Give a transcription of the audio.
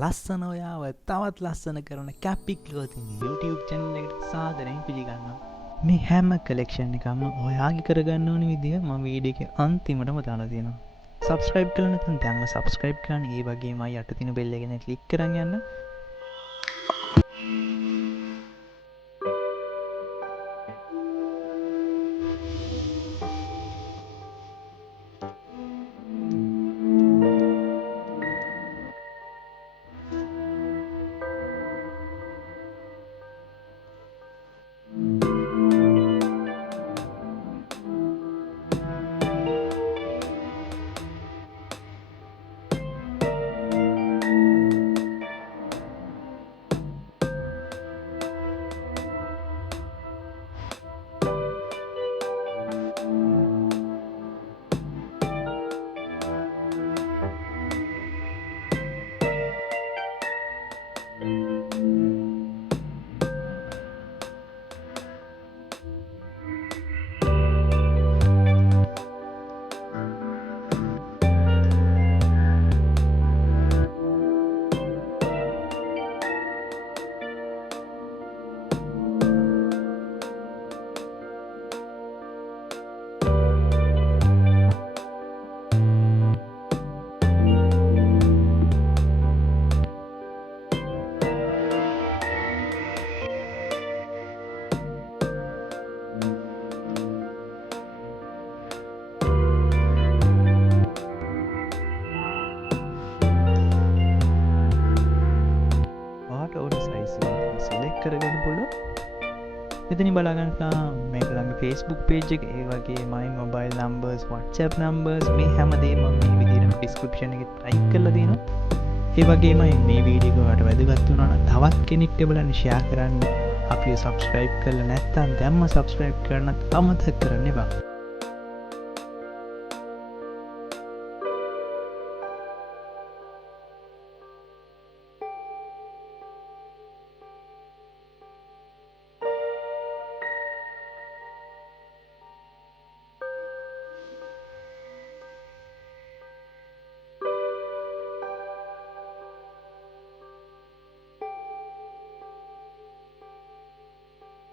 ලස්සන ඔයාව තවත් ලස්සන කරන කැපික් ලෝතින් YouTube channel එකට සාදරයෙන් පිළිගන්නවා. මේ හැම කලෙක්ෂන් එකම ඔයාගේ කරගන්න ඕන විදිහ මම වීඩියෝ එකේ අන්තිමටම දාලා තියෙනවා. subscribe කරලා නැත්නම් දැන්ම subscribe කරන්න. ඒ වගේමයි යට තියෙන bell එක නේ click කරන් යන්න. select කරගන්න පුළුවන්. මෙතනින් බලාගන්න මේක ළඟ Facebook page එක, ඒ වගේ my mobile numbers, WhatsApp numbers, මේ හැමදේම මම මේ විදිහට description එකේ type කරලා දෙනවා. ඒ වගේමයි මේ වීඩියෝ එක ඔයාලට වැදගත් වුණා නම් තවත් කෙනෙක්ට බලන්න share කරන්න. අපිව subscribe කරලා නැත්නම් දැම්ම subscribe කරන්න අමතක කරන්න එපා.